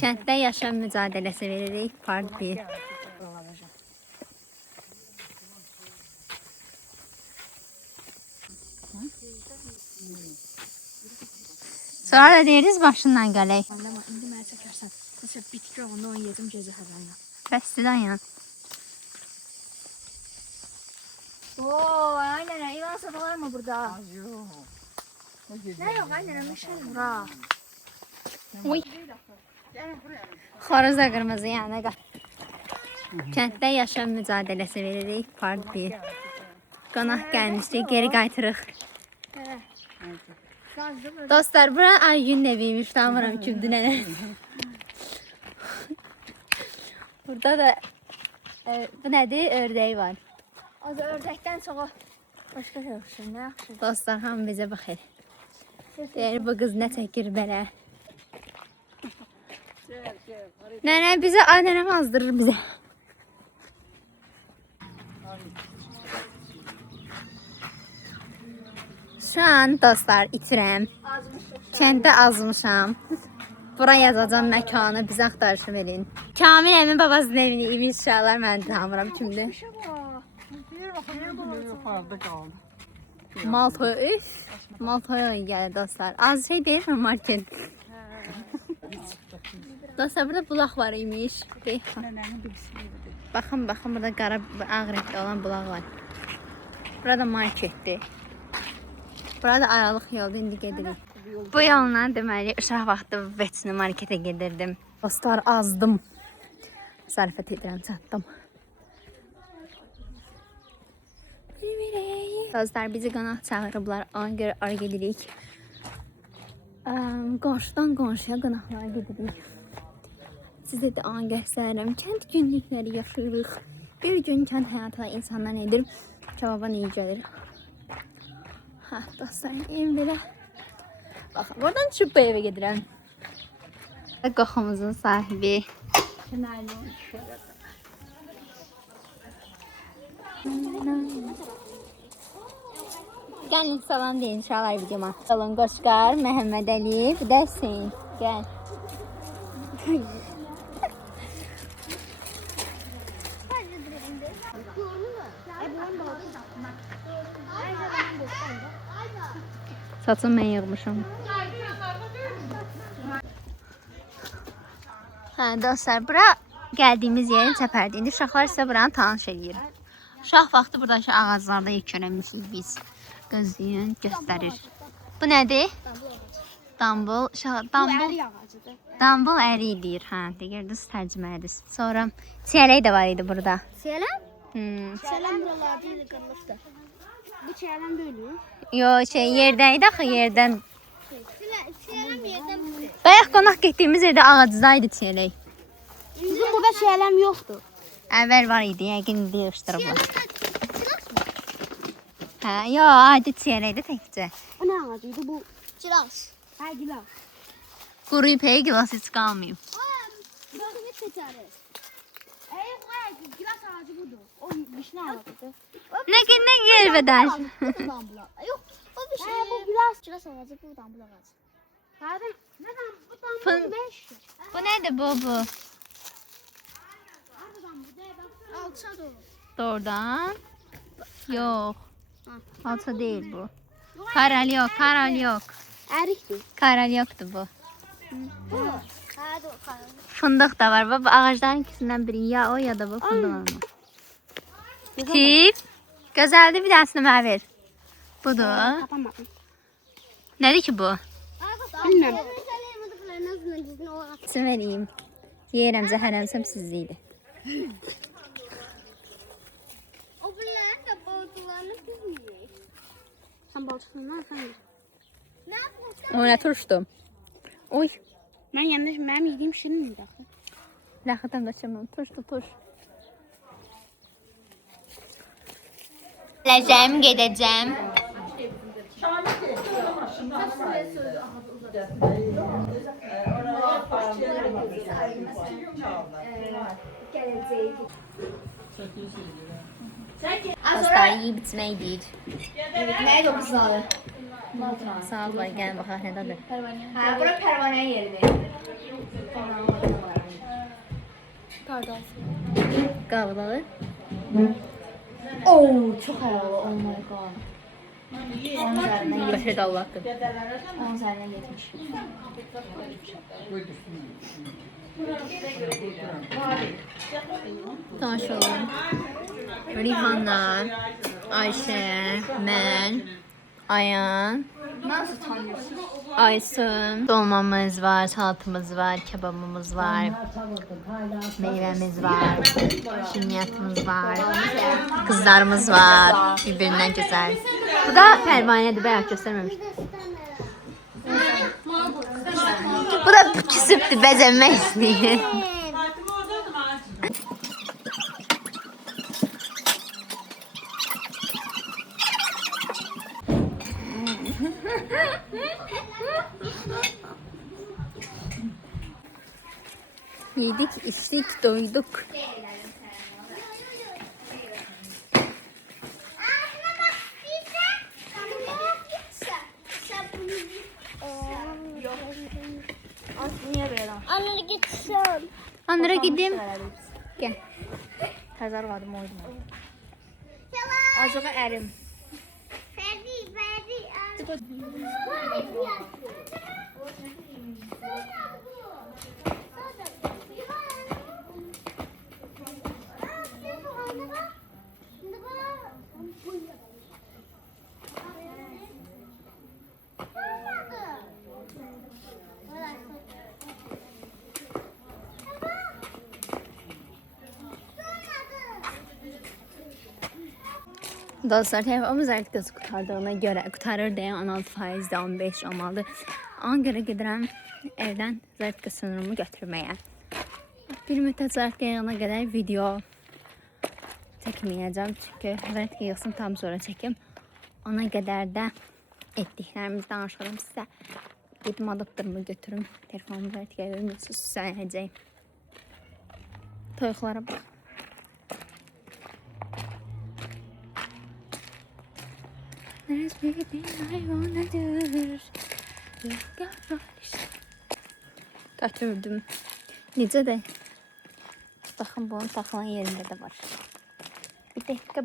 Kənddə yaşam mücadiləsi veririk, part 1. Sonra da deyiriz başından gələk. İndi mənə çəkərsən. Məsələn, bitki onu yedim gecə həzənlə. Bəstidən yan. Oo, aynen. İvan sadalar mı burada? Ne yok aynen. Meşal bura. Uy. Xoruz da qırmızı yana qal. Kənddə yaşam mücadiləsi veririk, part 1. Qonaq gəlmişdik, geri qaytırıq. Dostlar, bura Aygün eviymiş, tanımıram kimdir nənə. Burada da bu nədir? Ördəyi var. Az ördəkdən sonra başqa şey yoxdur. Nə yaxşı. Dostlar, hamı bizə baxır. Deyir, bu qız nə çəkir belə. Nənə bizə, nənəm azdırır bizə. Şu an dostlar itirəm. Kəndə azmışam. Bura yazacağım məkanı, bizə axtarışı verin. Kamil əmin babasının evini inşallah mən tanımıram kimdir. Maltoya, üf. Maltoya gəlir dostlar. Az şey deyil mi market? Dostlar, burada bulaq var imiş. Baxın, baxın, burada qara ağ renkli olan bulaq var. Burada marketdir. Burada aralıq yolda indi gedirik. Bu yolla deməli uşaq vaxtı veçini marketə gedirdim. Dostlar, azdım. Sərfət edirəm, çatdım. Dostlar, bizi qonaq çağırıblar, ona görə ara gedirik. Qonşudan qonşuya qonaqlara gedirik. Sizə də an göstərirəm. Kənd günlükləri yaşayırıq. Bir gün kənd həyatına insanlar nedir? Cavaba neyi gəlir? Dostlar, evim belə. Baxın, buradan çıxıb bu evə gedirəm. Qoxumuzun sahibi. Gəlin, salam deyin, inşallah videoma. Salon Qoşqar, Məhəmməd Əli, bir də Hüseyin. Gəl. Saçım mən yığmışam. Dostlar, bura gəldiyimiz yerin çəpərdir. İndi uşaqlar sizə buranı tanış edir. Uşaq vaxtı buradakı ağaclarda ilk görəmişik biz. Gözləyin, göstərir. Bu nədir? Dambul. Dambul əridir. Deyirdiniz, tərcüməlidir. Sonra çiyələk də var idi burada. Çiyələm? Çiyələm buralarda idi, qırılıbdır. Bu çiyələm deyil. Yox, yerdəydi axı, yerdən. Çiyələm yerdən bitir. Bayaq qonaq getdiyimiz yerdə ağacdaydı çiyələk. Bizim burada çiyələm yoxdur. Əvvəl var idi, yəqin yığışdırıblar. Yox, adi çiyələkdə təkcə. O nə ağacıydı bu? Gilas. Gilas. Quruyub gilas heç qalmayıb. Bakını seçeriz. Gilas ağacı budur. O vişne ağacıdır. Nə gəlbədər? Yox, o vişne. Bu gilas ağacı, bu dambul ağacı. Pardon, nədən? Bu dambul 5. Bu nədir bu? Alça doğru. Doğrudan? Yox. Alça deyil bu. Karal yox. Ərikdir. Karal yoxdur bu. Bu. Fındıq da var. Bu ağacların ikisindən biri. Ya o ya da bu fındıq olma. Bitib. Gözəldir, bir dənəsini mənə ver. Budur. Tapamadım. Nədir ki bu? Bilməm. İsim vereyim. Yeyirəm, zəhərləmsəm sizliydi. O bunların da balıqlarını biz yiyik. Sən balıqlarından sən yiyik. Nə yapmışsın? O nə turşdu? Oy. Mən yanlış, mənim yediyim şirin idi axı. Laxıdan qaçamam. Turş. Gələcəm, gedəcəm. Dostlar, yiyib içmək deyir. Evet, nəyə yox zalı? Sağ ol, gəl baxaq, nədadır? Bura pərvanəyə yeridir. Qavdalı. Oo, çox havalı. Oh my god. 10 üzərindən götür də Allah haqqı. 10 üzərindən 70. Tanış olun. Rihanna, Ayşe, mən, Ayan. Nasıl tanıyorsunuz? Aysun. Dolmamız var, salatımız var, kebabımız var. Meyvemiz var. Şinyatımız var. Kızlarımız var. Birbirinden güzel. Bu da pervaneydi. Bayağı göstermemiştim. Bu da küsüptü. Bezenmek istiyor. Yedik, içtik, doyduk. Anne gitsin. Onlara gideyim. Gel. Tazar vardım oydu. Azıcık erim. Ferdi. Dostlar, telefonumuz artıq qız qurtardığına görə, qurtarır deyə 16%, 15 olmalıdır. Ona görə gedirəm evdən zərtqə sınırımı götürməyə. Bir müddət zərtqə yığına qədər video çəkməyəcəm. Çünki zərtqə yığsın tam sonra çəkim. Ona qədər də etdiklərimizi danışarım sizə. Gedim adaptörümü götürüm. Telefonumu zərtqə yığım, süslənəcəyim. Toyuqlara bax. There's big thing I wanna do. Götürdüm. Necə də? Baxın, bunun taxılan yerində də var. Bir dakika.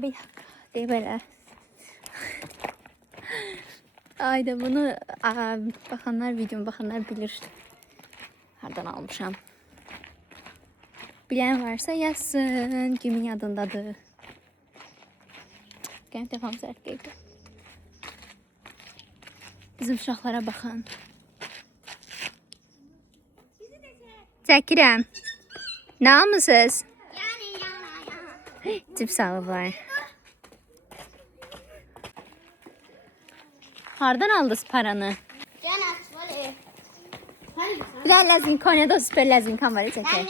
Deyə belə. Ayda bunu baxanlar, videomu baxanlar bilir. Hardan almışam. Bilən varsa yazsın. Kimin yadındadır. Gəlin telefonum zərtqəydi. Bizim uşaqlara baxın. Çəkirəm. Nə almışsınız? Cips alıblar. Hardan aldınız paranı? Bilən ləzgin, Konya'da süper ləzgin kamerayı çəkir.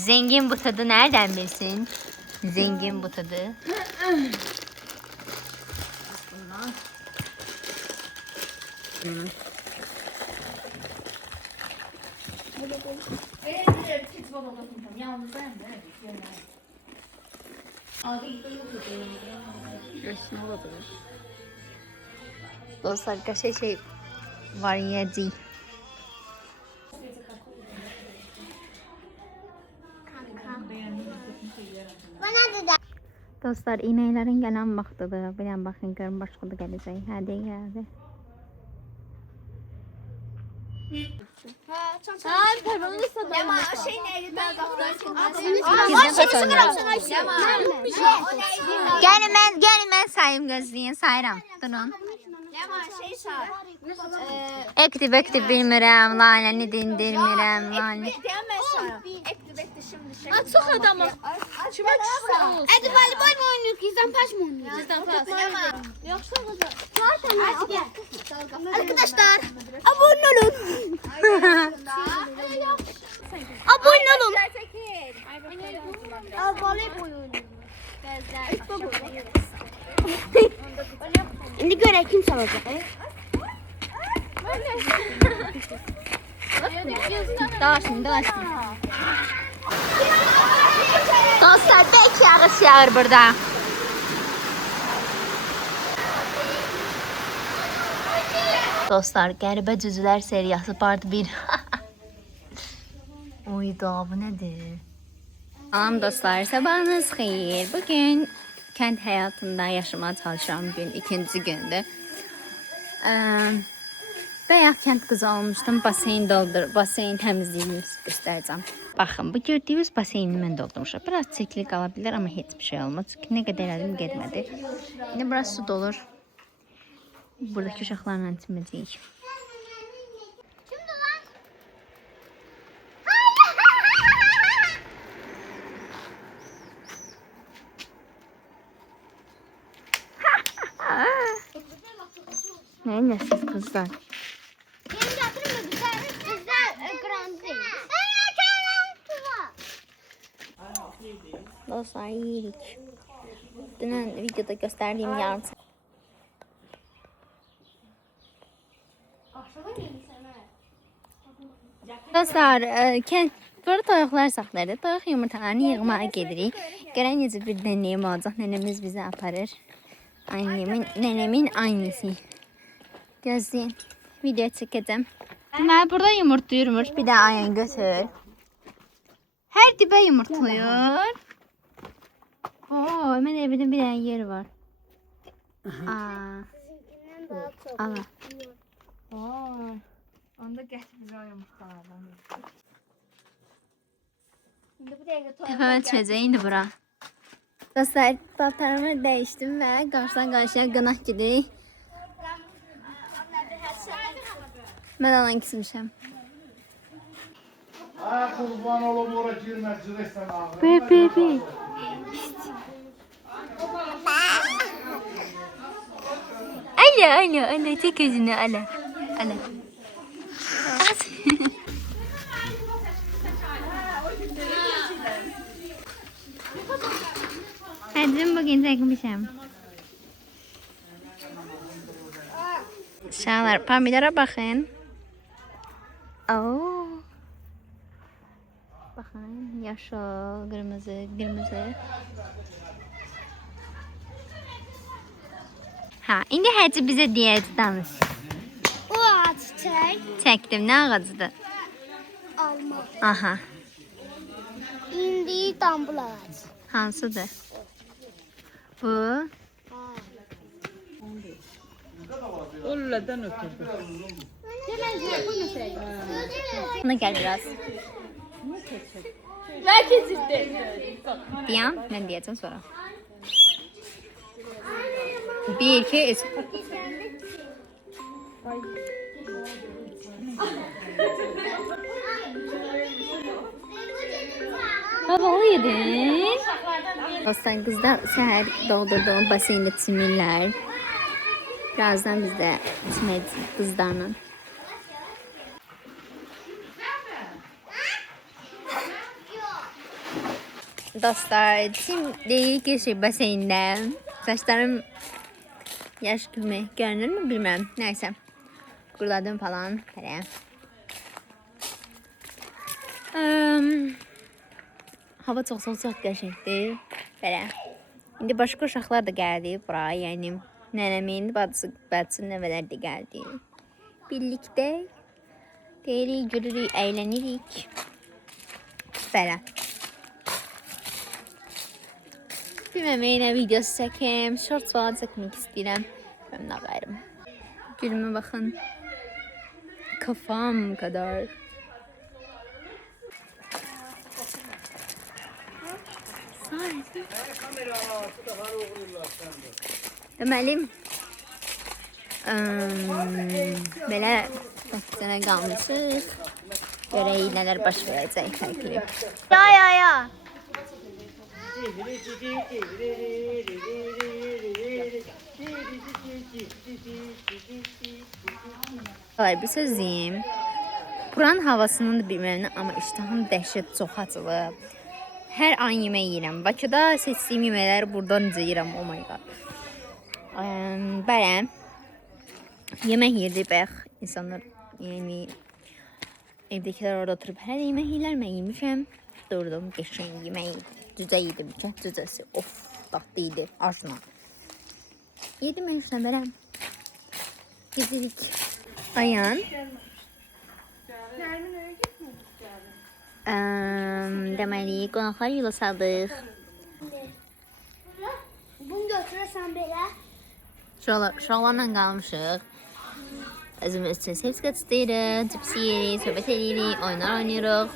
Zengin bu tadı nereden bilsin? Zengin bu tadı. Dostlar, kaşe şey var yiyeceğim. Dostlar, inəklərin gələn vaxtıdır. Bilən baxın, görün başqa da gələcək. Hədə gəldi. Gəlin mən sayım, gözləyin, sayıram. Durun. Ektiv bilmirəm, lanəni dindirmirəm, lanəni. Çok adamı. Kime küsün? Hadi voleybol mu oynuyoruz? Gizden paş mı oynuyoruz? Gizden paş. Yoksa zaten. Arkadaşlar, abone olun. Abone olun. Voleybol oynuyoruz. Şimdi göre kim çalacak? Daha şimdi. Dostlar, belki yağış yağır burada. Dostlar, Qəribə Cücülər seriyası part 1. Oyda, bu nədir? Salam dostlar, sabahınız xeyir. Bugün kənd həyatında yaşamaya çalışıram. Bugün ikinci gündür. Bayaq kənd qızı olmuşdum. Baseyn təmizliyini göstərəcəm. Baxın, bu gördüyünüz baseyni mən doldurmuşam. Biraz çirkli qala bilər, amma heç bir şey olmaz. Çünki nə qədər elədim, getmədi. İndi biraz su dolur. Buradakı uşaqlarla içməyəcəyik. Ne nəsiz kızlar? Yeni getirin mi? Bizler grand değil. Dostlar, yedik. Dünən videoda göstərdiyim yarısı. Dostlar, burada toyuqlar saxlayırdı. Toyuq yumurtalarını yığmaya gedirik. Gələn necə bir deneyim olacaq. Nənəmiz bizi aparır. Nənəmin aynısı. Gözləyin. Video çəkəcəm. Deməli, burada yumurtlayırmış. Bir də ayın götür. Hər dibə yumurtlayır. Oo, mən evdə bir dənə yer var. Ala. Onda gətir bizə o yumurtalardan. Təpəmə düşəcək indi bura. Dostlar, paltarımı dəyişdim və qarşıdan qarşıya qonaq gidirik. Mən alan kismişəm. Ay kurban oğlum oraya girme cüresten ağır. Be. Ala, çek özünü, ala. Hadi bugün çekmişim. Uşaqlar, pomidora baxın. Oo. Baxın, yaşıl, qırmızı. Ha, indi Həcə bizə deyəcək danış. O ağaç çiçek. Çəkdim, nə ağacıdır? Alma. Aha, İndi dambul ağacı. hansıdır? Bu. Ulladan ötürdü. Buna gəl biraz. Ben keçirdim. Deyəm, mən deyəcəm sonra. 1, 2, 3. Havalı yedin. Dostlar, qızlar səhər doldurduğum baseyndə çimirlər. Birazdan biz də içməyəcəyik qızlarla. Dostlar, şimdi geçir baseyndən. Saçlarım yaş kimi görünür mü bilmirəm. Nəysə, qurladım falan. Belə. Hava çox qəşəngdir. Belə. İndi başqa uşaqlar da gəldi bura, yəni nənəmin bacısı nəvələr də gəldi. Birlikdə deyirik, gülürük, əylənirik. Belə. Bilməm, yenə videosu çəkim, shorts falan çəkmək istəyirəm. Bilməm, nə qayırım. Gülümə baxın. Kafam kadar. Deməli, belə sənə qalmışıq. Görək nələr baş verəcək fərqli. Ya. Bir söz deyim. Buranın havasının da bilməm, amma iştahım dəhşət çox açılıb. Hər an yemək yeyirəm. Bakıda seçdiyim yeməkləri buradan necə yeyirəm, oh my god. Belə yemək yeyirdik bayaq insanlar, yəni evdəkilər orada oturub hər yemək yeyirlər, mən yemişəm. Durdum, qəşəng yemək, cücə yedim, cücəsi, of, dadlı idi, aşına. Yedim mən üstünə verəm. Gezirik. Ayan. Deməli, qonaqlar yola saldıq. Bunu götürürsən belə. Uşaqlarla qalmışıq. Özümüz üçün sevgi istəyirik, cips yeyirik, söhbət edirik, oyunlar oynayırıq.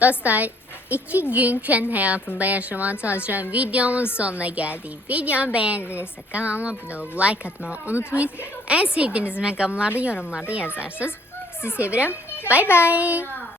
Dostlar, 2 gün kənd həyatında yaşamaya çalışan videomun sonuna gəldik. Videomu bəyəndinizsə kanalıma abunə olub like atmağı unutmayın. Ən sevdiyiniz məqamlarda yorumlarda yazarsınız. Sizi sevirəm. Bye bye.